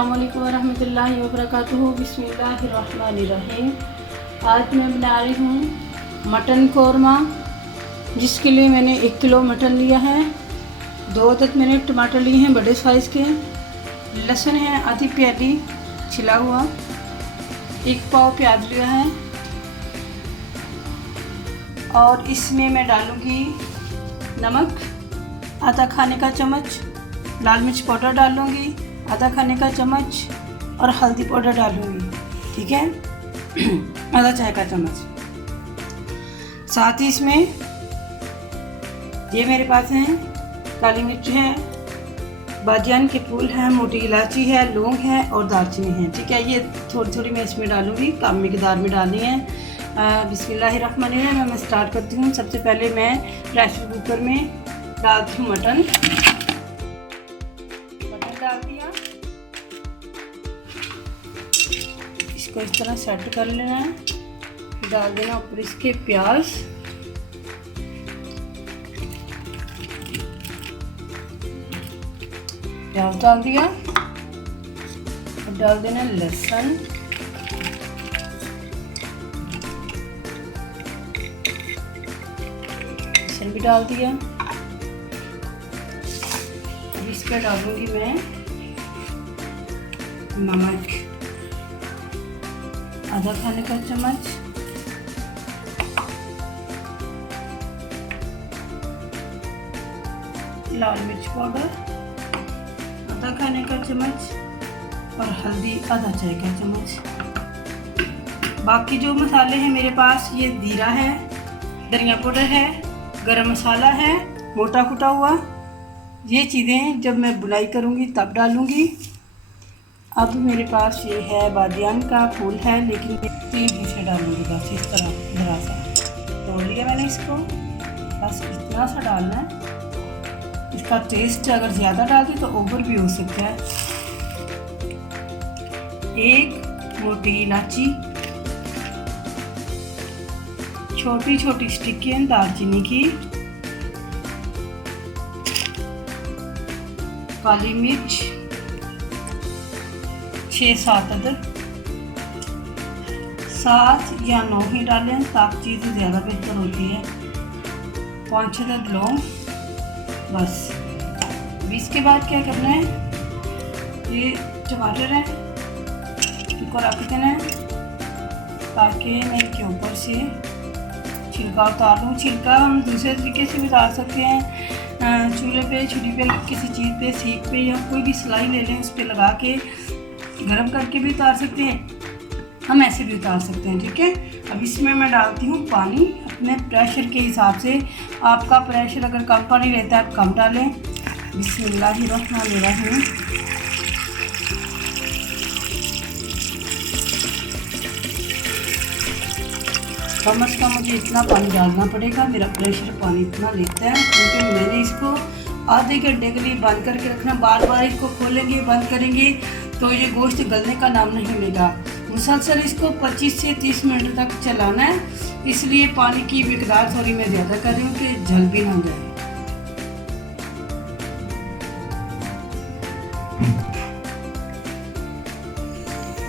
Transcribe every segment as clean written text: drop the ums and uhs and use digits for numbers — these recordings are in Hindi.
अस्सलामुअलैकुम वरहमतुल्लाहि वबरकातुहू। बिस्मिल्लाहिर्रहमानिर्रहीम। आज मैं बना रही हूँ मटन कौरमा, जिसके लिए मैंने 1 किलो मटन लिया है। 2 तक मैंने टमाटर लिए हैं बड़े साइज़ के। लहसुन है आधी प्याली छिला हुआ। 1 पाव प्याज लिया है। और इसमें मैं डालूँगी नमक आधा खाने का चम्मच, लाल मिर्च पाउडर डालूँगी आधा खाने का चम्मच और हल्दी पाउडर डालूँगी, ठीक है, आधा चाय का चम्मच। साथ ही इसमें ये मेरे पास हैं काली मिर्च है, बादियान के फूल हैं, मोटी इलायची है, लौंग है और दालचीनी है, ठीक है। ये थोड़ी थोड़ी मैं इसमें डालूँगी, कम मिकदार में डालनी है। बिस्मिल्लाहिर्रहमानिर्रहीम। मैं स्टार्ट करती हूँ। सबसे पहले मैं प्रेशर कुकर में डालती हूँ मटन डाल दिया। इसको इस तरह सेट कर लेना है। डाल देना ऊपर इसके प्याज, डाल दिया। और डाल देना लहसुन, भी डाल दिया। अब इस पर डालूंगी मैं नमक आधा खाने का चम्मच, लाल मिर्च पाउडर आधा खाने का चम्मच और हल्दी आधा चाय का चम्मच। बाकी जो मसाले हैं मेरे पास, ये जीरा है, धनिया पाउडर है, गरम मसाला है मोटा कुटा हुआ। ये चीज़ें जब मैं बुनाई करूँगी तब डालूँगी। अब मेरे पास ये है बादियान का फूल है, लेकिन मैं 3 हिस्से डालूँगी बस इस तरह ज़रा सा तोड़ लिया मैंने इसको। बस इतना सा डालना है। इसका टेस्ट अगर ज़्यादा डाल दें तो ओवर भी हो सकता है। 1 मोटी इलायची, छोटी छोटी स्टिकें दालचीनी की, काली मिर्च 6-7 अदद, 7 या 9 ही डालें ताकि चीज़ ज़्यादा बेहतर होती है। 5 अदद लौंग। बस इसके बाद क्या करना है, ये टमाटर है इनको रख देना है ताकि मैं इसके ऊपर से छिलका उतार लूँ। छिलका हम दूसरे तरीके से भी उतार सकते हैं, चूल्हे पे, छुरी पे, किसी चीज़ पे, सीख पे या कोई भी सिलाई ले लें, उस पर लगा के गर्म करके भी उतार सकते हैं। हम ऐसे भी उतार सकते हैं, ठीक है। अब इसमें मैं डालती हूँ पानी अपने प्रेशर के हिसाब से। आपका प्रेशर अगर कम पानी रहता है आप कम डालें। बिस्मिल्लाहिर्रहमानिर्रहीम। कम से कम मुझे इतना पानी डालना पड़ेगा, मेरा प्रेशर पानी इतना लेता है, क्योंकि मैंने इसको आधे घंटे के लिए बंद करके रखना। बार बार इसको खोलेंगे बंद करेंगे तो ये गोश्त गलने का नाम नहीं लेगा। मुसलसल इसको 25 से 30 मिनट तक चलाना है। इसलिए पानी की मिकदार थोड़ी मैं ज़्यादा कर रही हूँ कि जल भी ना जाए।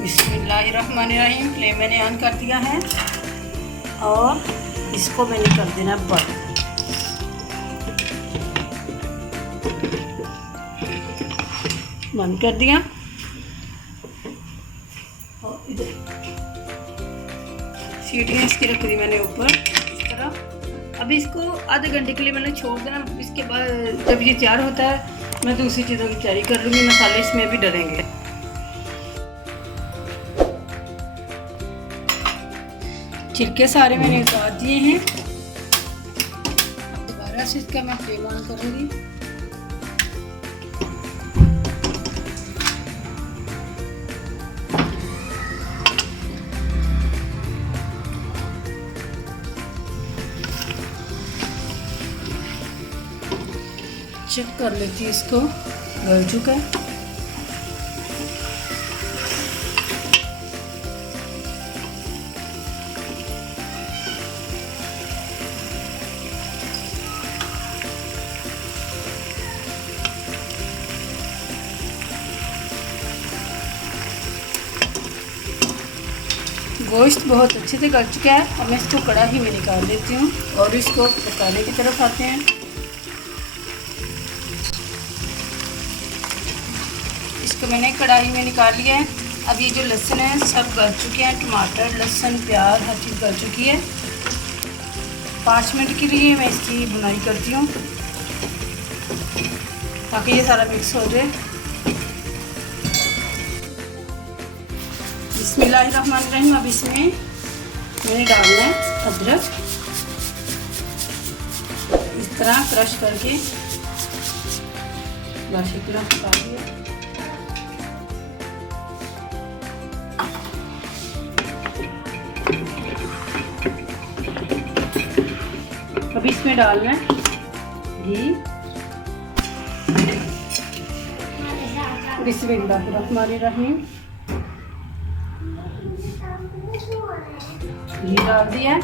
बिस्मिल्लाहिर्रहमानिर्रहीम। फ्लेम मैंने ऑन कर दिया है और इसको मैंने कर देना बंद। बंद कर दिया। और इधर सीटियाँ इसकी रख दी मैंने ऊपर इस तरह। अब इसको आधे घंटे के लिए मैंने छोड़ देना। इसके बाद जब ये तैयार होता है मैं दूसरी चीज़ों की तैयारी कर लूँगी। मसाले इसमें भी डलेंगे। छिलके सारे मैंने उतार दिए हैं। दोबारा से इसका मैं फ्लेम ऑन करूँगी। चेक कर लेती हूँ इसको गल चुका है। गोश्त बहुत अच्छे से गल चुका है। अब मैं इसको कढ़ाई में निकाल लेती हूँ और इसको पकाने की तरफ आते हैं। इसको मैंने कढ़ाई में निकाल लिया है। अब ये जो लहसुन है सब गल चुके हैं, टमाटर, लहसुन, प्याज हर चीज़ गल चुकी है। 5 मिनट के लिए मैं इसकी भुनाई करती हूँ ताकि ये सारा मिक्स हो जाए। बिस्मिल्लाहिर्रहमानिर्रहीम। अब इसमें मैंने डालना है अदरक, इस तरह क्रश करके बस इतना पका दिया। अब इसमें डालना है घी। बिस्मिल्लाहिर्रहमानिर्रहीम। घी डाल दिया।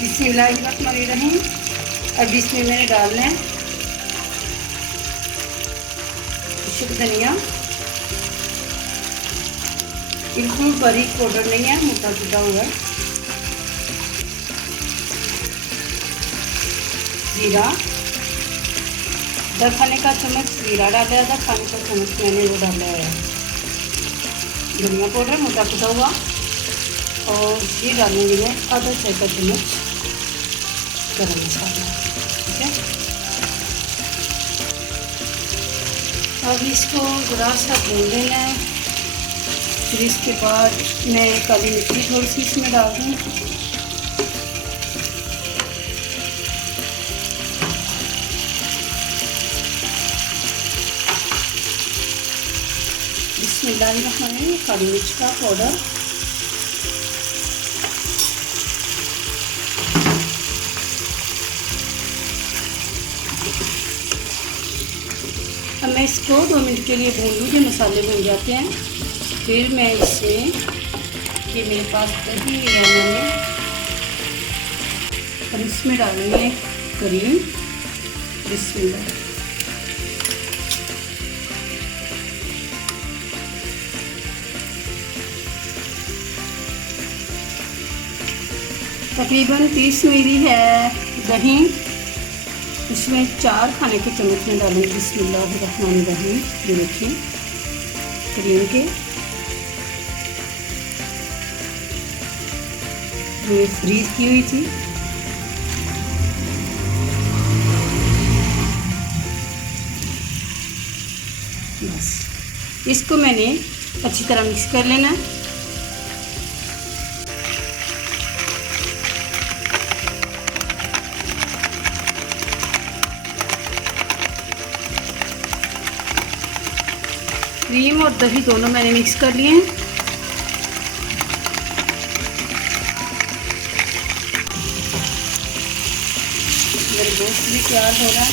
बिस्मिल्लाहिर्रहमानिर्रहीम। अब इसमें मैंने डालना है शुद्ध धनिया, बिल्कुल बारीक पाउडर नहीं है, मोटा टुटा हुआ है। जीरा, 10 खाने का चम्मच जीरा डाला है, 10 खाने का चम्मच मैंने वो डाला है धनिया पाउडर मोटा टुटा हुआ। और ये डालूंगी मैं आधा चाय का चम्मच गरम मसाला। ठीक है, अब इसको ज़रा सा भून देना है। फिर इसके बाद मैं काली मिर्ची थोड़ी सी इसमें डाल दूँ। बिस्मिल्लाहिर्रहमानिर्रहीम। काली मिर्च का पाउडर, अब मैं इसको 2 मिनट के लिए भून लूँ, जो मसाले भून जाते हैं। फिर मैं इसमें, ये मेरे पास दही लिया मैंने, और इसमें डालेंगे क्रीम। बिस्मिल्लाह। तकरीबन 30 मिली है दही, इसमें 4 खाने के चम्मच में डालूंगी। बिस्मिल्लाहिर्रहमानिर्रहीम। ये देखिए क्रीम के जो ये फ्रीज की हुई थी। बस इसको मैंने अच्छी तरह मिक्स कर लेना है। क्रीम और दही दोनों मैंने मिक्स कर लिए हैं। मेरा गोश्त भी तैयार हो रहा है।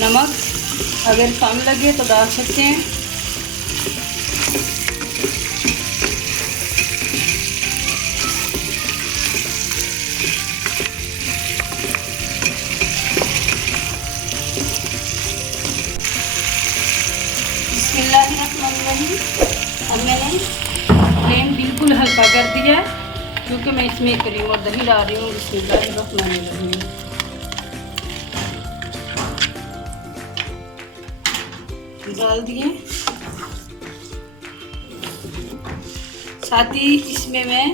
नमक अगर कम लगे तो डाल सकते हैं। बिस्मिल्लाहिर्रहमानिर्रहीम। अब मैंने फ्लेम बिल्कुल हल्का कर दिया है क्योंकि मैं इसमें क्रीम और दही डाल रही हूँ। बिस्मिल्लाहिर्रहमानिर्रहीम। डाल दिए। साथ ही इसमें मैं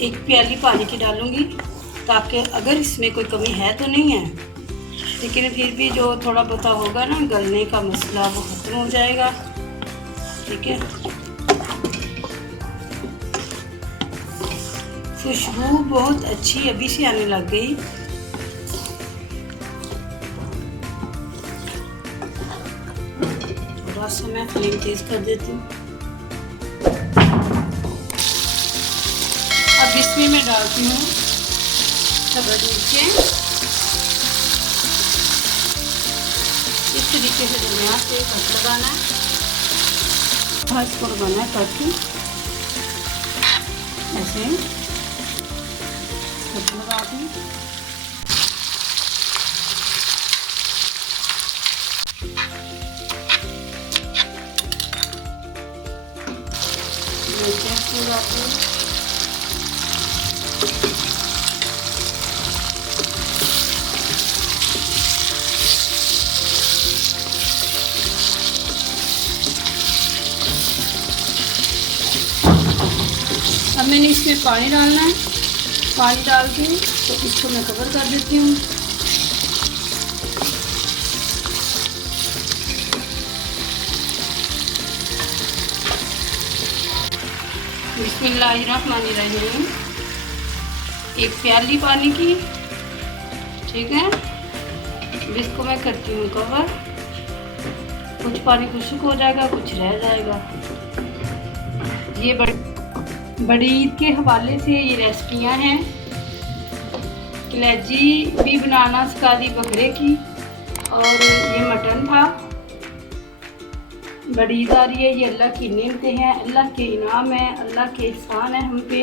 1 प्याली पानी की डालूँगी ताकि अगर इसमें कोई कमी है तो नहीं है, लेकिन फिर भी जो थोड़ा बहुत होगा ना गलने का मसला वो ख़त्म हो जाएगा। ठीक है, खुशबू बहुत अच्छी अभी से आने लग गई। थोड़ा सा मैं फ्लेम तेज कर देती हूँ। अब इसमें मैं डालती हूँ सब्ज़ मिर्चें। इस तरीके से दरमियान से कट लगाना है, इसको लगाना है कट ऐसे कट लगा दी। मैंने इसमें पानी डालना है। पानी डाल के तो इसको मैं कवर कर देती हूँ। बिस्मिल्लाहिर्रहमानिर्रहीम। एक प्याली पानी की, ठीक है। इसको मैं करती हूँ कवर। कुछ पानी खुश्क हो जाएगा, कुछ रह जाएगा। ये बड़ी ईद के हवाले से ये रेसिपियाँ हैं। कलेजी भी बनाना सिखा दी बकरे की, और ये मटन था। बड़ी ईद आ रही है, ये अल्लाह की नेमतें हैं, अल्लाह के इनाम है, अल्लाह के एहसान है हम पे।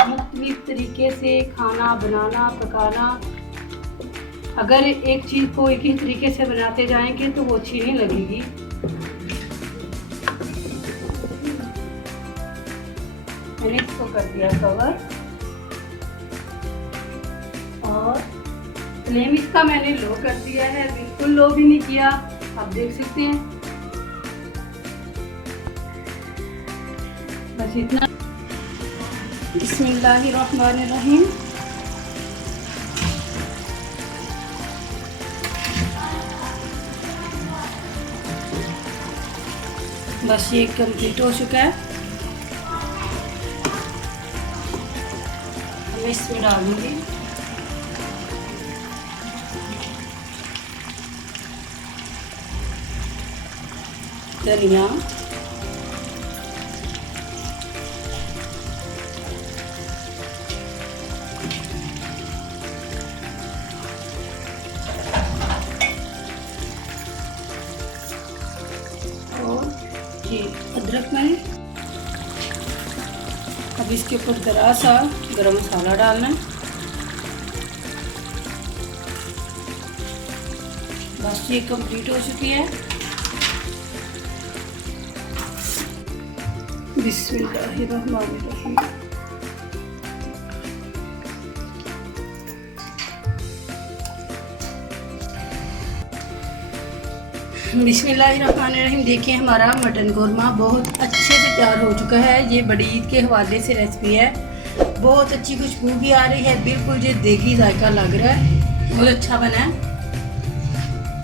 मुख्तलिफ तरीके से खाना बनाना पकाना। अगर एक चीज़ को एक ही तरीके से बनाते जाएंगे तो वो अच्छी नहीं लगेगी। मैंने इसको कर दिया कवर, और फ्लेम इसका मैंने लो कर दिया है, बिल्कुल लो भी नहीं किया, आप देख सकते हैं। बस इतना। बिस्मिल्लाहिर्रहमानिर्रहीम। बस ये कंप्लीट हो चुका है। मैं इसमें डालूंगी धनिया, ये अदरक में। अब इसके ऊपर ज़रा सा गरम मसाला डालना है। बस ये कंप्लीट हो चुकी है। बिस्मिल्लाहिर्रहमानिर्रहीम। बिस्मिल्लाहिर्रहमानिर्रहीम। देखिए हमारा मटन कौरमा बहुत अच्छे से तैयार हो चुका है। ये बड़ी ईद के हवाले से रेसिपी है। बहुत अच्छी खुशबू भी आ रही है, बिल्कुल जो देगी जायका लग रहा है। बहुत अच्छा बना है,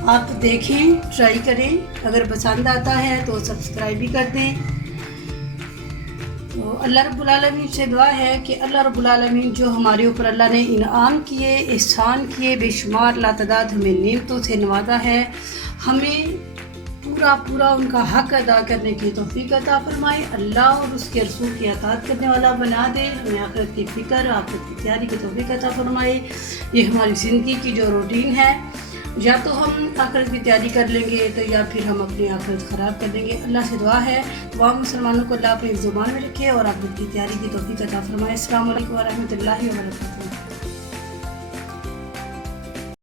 आप देखें, ट्राई करें। अगर पसंद आता है तो सब्सक्राइब भी कर दें। तो अल्लाह रब्बुल आलमीन से दुआ है कि अल्लाह रब्बुल आलमीन जो हमारे ऊपर अल्लाह ने इनाम किए, एहसान किए, बेशुमार लातादाद हमें नेमतों से नवाजा है, हमें पूरा उनका हक अदा करने की तौफीक अता फरमाए। अल्लाह और उसके रसूल की अताअत करने वाला बना दे। हमें आखिरत की फ़िक्र, आखिरत की तैयारी की तौफीक अता फरमाए। ये हमारी ज़िंदगी की जो रूटीन है, या तो हम आखिरत की तैयारी कर लेंगे तो या फिर हम अपनी आखिरत ख़राब कर देंगे। अल्लाह से दुआ है तमाम मुसलमानों को अल्लाह अपनी ज़ुबान में रखे और आखिरत की तैयारी की तौफीक अता फरमाए। अस्सलामु अलैकुम व रहमतुल्लाहि व बरकातुहू।